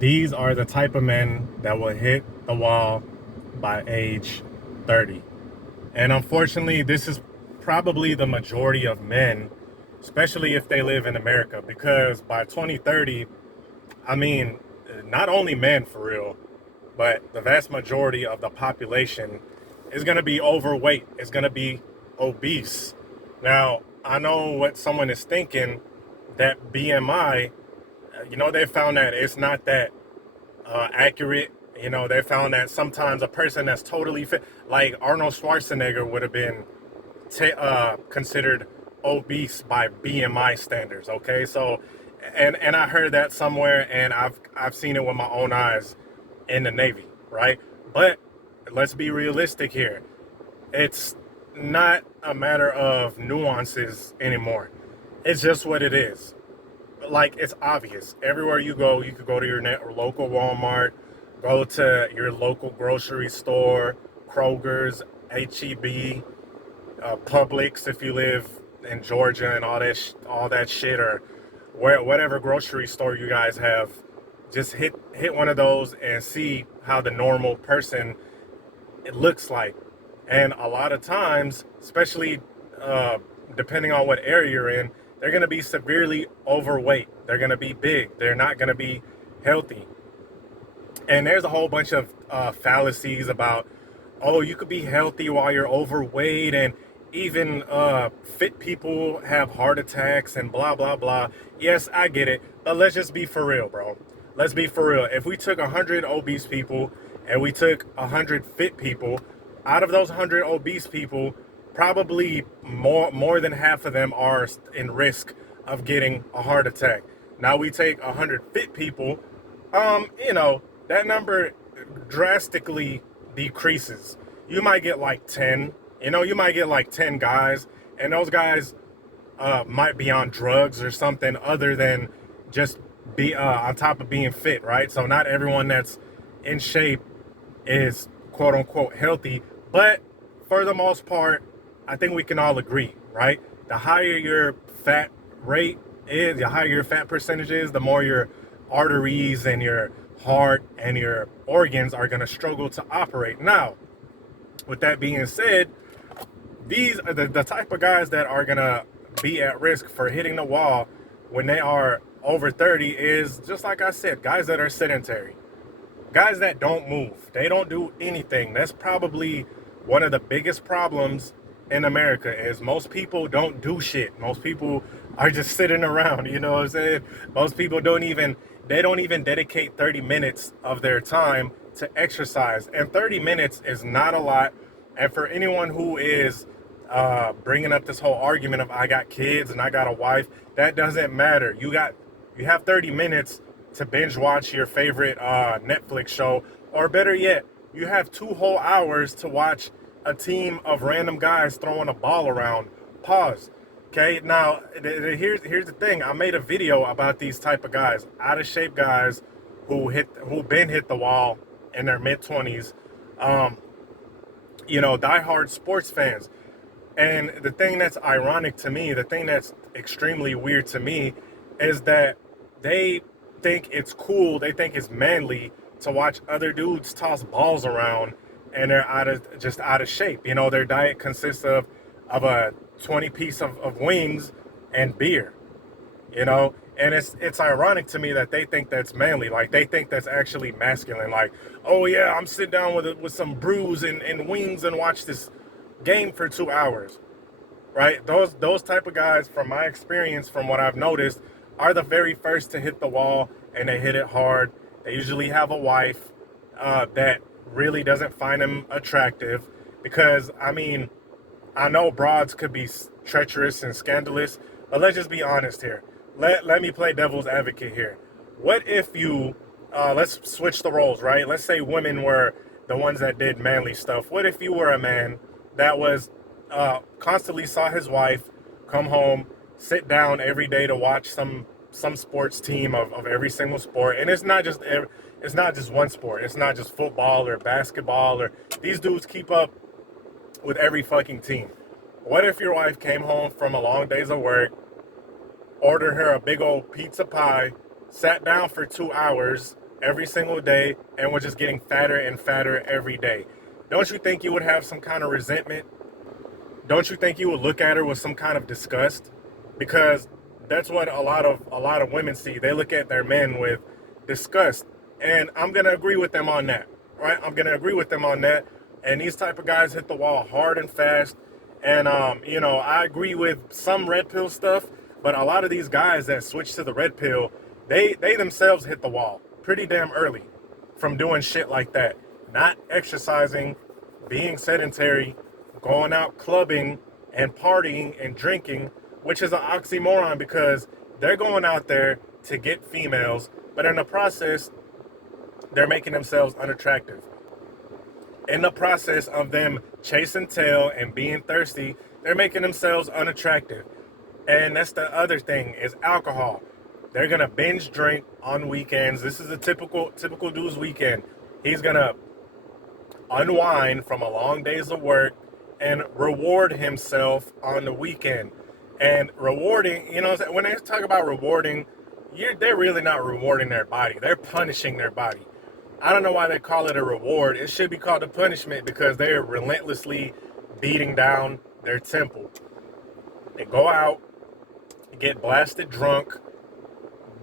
These are the type of men that will hit the wall by age 30. And unfortunately, this is probably the majority of men, especially if they live in America, because by 2030, I mean, not only men for real, but the vast majority of the population is going to be overweight, is going to be obese. Now, I know what someone is thinking, that BMI, they found that it's not that accurate. They found that sometimes a person that's totally fit, like Arnold Schwarzenegger, would have been considered obese by BMI standards. Okay, so and I heard that somewhere, and I've seen it with my own eyes in the Navy, right? But let's be realistic here. It's not a matter of nuances anymore. It's just what it is. Like, it's obvious. Everywhere you go, you could go to your local Walmart, go to your local grocery store, Kroger's, HEB, Publix if you live in Georgia, and all that shit, or whatever grocery store you guys have. Just hit one of those and see how the normal person it looks like. And a lot of times, especially depending on what area you're in, they're going to be severely overweight. They're going to be big. They're not going to be healthy. And there's a whole bunch of fallacies about, oh, you could be healthy while you're overweight, and even fit people have heart attacks and blah, blah, blah. Yes, I get it. But let's just be for real, bro. Let's be for real. If we took 100 obese people and we took 100 fit people, out of those 100 obese people, probably more than half of them are in risk of getting a heart attack. Now we take 100 fit people, that number drastically decreases. You might get like 10, you might get like 10 guys, and those guys might be on drugs or something other than just be on top of being fit, right? So not everyone that's in shape is quote unquote healthy, but for the most part, I think we can all agree, right? The higher your fat rate is, the higher your fat percentage is, the more your arteries and your heart and your organs are going to struggle to operate. Now, with that being said, these are the type of guys that are going to be at risk for hitting the wall when they are over 30 is, just like I said, guys that are sedentary. Guys that don't move. They don't do anything. That's probably one of the biggest problems in America, is most people don't do shit. Most people are just sitting around, you know what I'm saying? Most people don't even dedicate 30 minutes of their time to exercise. And 30 minutes is not a lot. And for anyone who is bringing up this whole argument of I got kids and I got a wife, that doesn't matter. You have 30 minutes to binge watch your favorite Netflix show, or better yet, you have 2 whole hours to watch a team of random guys throwing a ball around. Pause. Okay, now here's the thing. I made a video about these type of guys, out of shape guys who been hit the wall in their mid-20s. Diehard sports fans. And the thing that's ironic to me, the thing that's extremely weird to me, is that they think it's cool, they think it's manly to watch other dudes toss balls around, and they're out of shape. Their diet consists of a 20 piece of wings and beer. And it's ironic to me that they think that's manly. Like, they think that's actually masculine. Like, oh yeah, I'm sitting down with some brews and wings and watch this game for 2 hours, right? Those type of guys, from my experience, from what I've noticed, are the very first to hit the wall, and they hit it hard. They usually have a wife that really doesn't find them attractive, because I know broads could be treacherous and scandalous, but let's just be honest here. Let me play devil's advocate here. What if you let's switch the roles, right? Let's say women were the ones that did manly stuff. What if you were a man that was constantly saw his wife come home, sit down every day to watch some sports team of every single sport? And it's not just one sport. It's not just football or basketball, or these dudes keep up with every fucking team. What if your wife came home from a long days of work, ordered her a big old pizza pie, sat down for 2 hours, every single day, and we're just getting fatter and fatter every day. Don't you think you would have some kind of resentment? Don't you think you would look at her with some kind of disgust? Because that's what a lot of women see. They look at their men with disgust, and I'm gonna agree with them on that. Right? I'm gonna agree with them on that. And these type of guys hit the wall hard and fast. And I agree with some red pill stuff, but a lot of these guys that switch to the red pill, they themselves hit the wall pretty damn early from doing shit like that. Not exercising, being sedentary, going out clubbing and partying and drinking, which is an oxymoron because they're going out there to get females, but in the process, they're making themselves unattractive. In the process of them chasing tail and being thirsty, they're making themselves unattractive. And that's the other thing is alcohol. They're gonna binge drink on weekends. This is a typical dude's weekend. He's gonna unwind from a long days of work and reward himself on the weekend. And rewarding, when they talk about rewarding, they're really not rewarding their body. They're punishing their body. I don't know why they call it a reward. It should be called a punishment because they're relentlessly beating down their temple. They go out, get blasted drunk,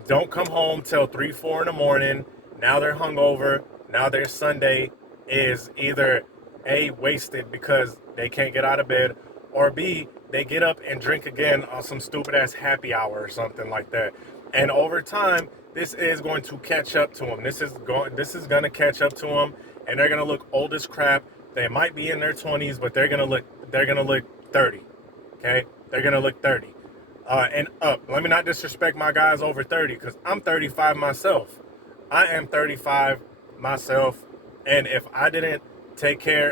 don't come home till 3, 4 in the morning. Now they're hungover. Now their Sunday is either A, wasted because they can't get out of bed, or B, they get up and drink again on some stupid ass happy hour or something like that. And over time, this is going to catch up to them. This is going to catch up to them, and they're going to look old as crap. They might be in their 20s, but they're going to look 30. Okay? They're going to look 30. And up. Let me not disrespect my guys over 30 because I'm 35 myself. I am 35 myself, and if I didn't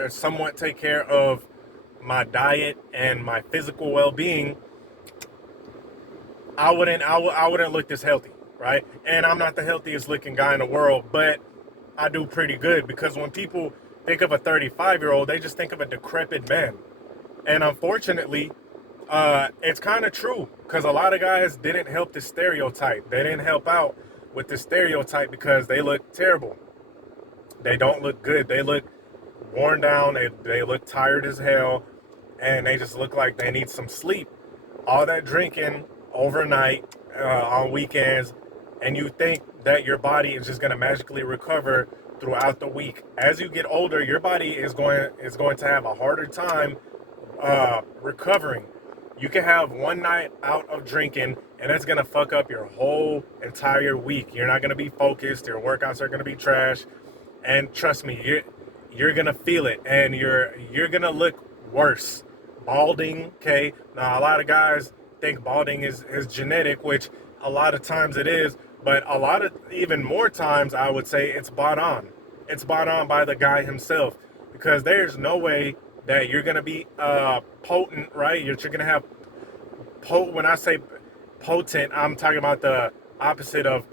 somewhat take care of my diet and my physical well-being, I wouldn't look this healthy, right? And I'm not the healthiest looking guy in the world, but I do pretty good because when people think of a 35-year-old, they just think of a decrepit man. And unfortunately, it's kind of true because a lot of guys didn't help the stereotype. They didn't help out with the stereotype because they look terrible. They don't look good. They look worn down. They look tired as hell, and they just look like they need some sleep. All that drinking overnight on weekends, and you think that your body is just going to magically recover throughout the week. As you get older, your body is going to have a harder time recovering. You can have one night out of drinking, and it's going to fuck up your whole entire week. You're not going to be focused. Your workouts are going to be trash. And trust me, you're going to feel it, and you're going to look worse. Balding, okay? Now, a lot of guys think balding is genetic, which a lot of times it is, but even more times, I would say it's bought on. It's bought on by the guy himself, because there's no way that you're going to be potent, right? You're going to have when I say potent, I'm talking about the opposite of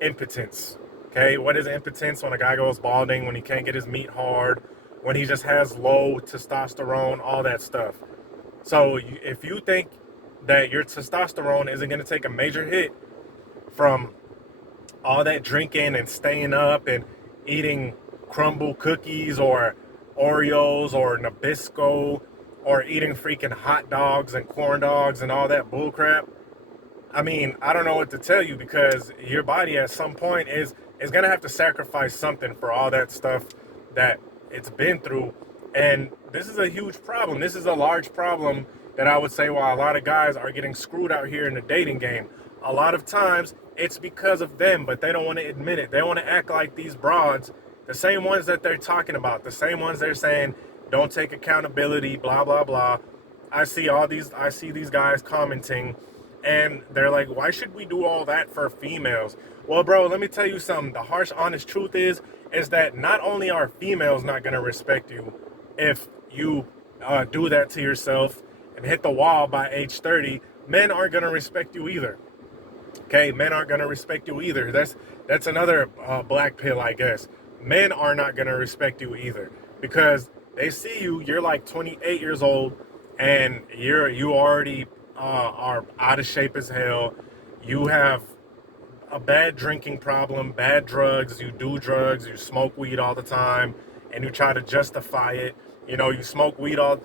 impotence. Okay, what is impotence? When a guy goes balding, when he can't get his meat hard, when he just has low testosterone, all that stuff. So if you think that your testosterone isn't going to take a major hit from all that drinking and staying up and eating crumble cookies or Oreos or Nabisco or eating freaking hot dogs and corn dogs and all that bullcrap, I mean, I don't know what to tell you, because your body at some point is going to have to sacrifice something for all that stuff that it's been through. And this is a huge problem. This is a large problem that I would say why a lot of guys are getting screwed out here in the dating game. A lot of times it's because of them, but they don't want to admit it. They want to act like these broads, the same ones that they're talking about, the same ones they're saying don't take accountability, blah, blah, blah. I see these guys commenting, and they're like, why should we do all that for females? Well, bro, let me tell you something. The harsh, honest truth is that not only are females not going to respect you if you do that to yourself and hit the wall by age 30, men aren't going to respect you either. Okay, men aren't going to respect you either. That's another black pill, I guess. Men are not going to respect you either, because they see you're like 28 years old, and you already are out of shape as hell. You have a bad drinking problem, bad drugs, you smoke weed all the time, and you try to justify it. You know, you smoke weed a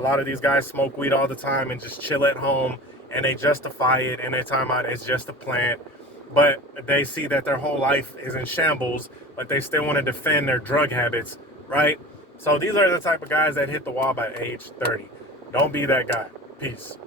lot of these guys smoke weed all the time and just chill at home, and they justify it and they time out it's just a plant. But they see that their whole life is in shambles, but they still want to defend their drug habits, right? So these are the type of guys that hit the wall by age 30. Don't be that guy. Peace.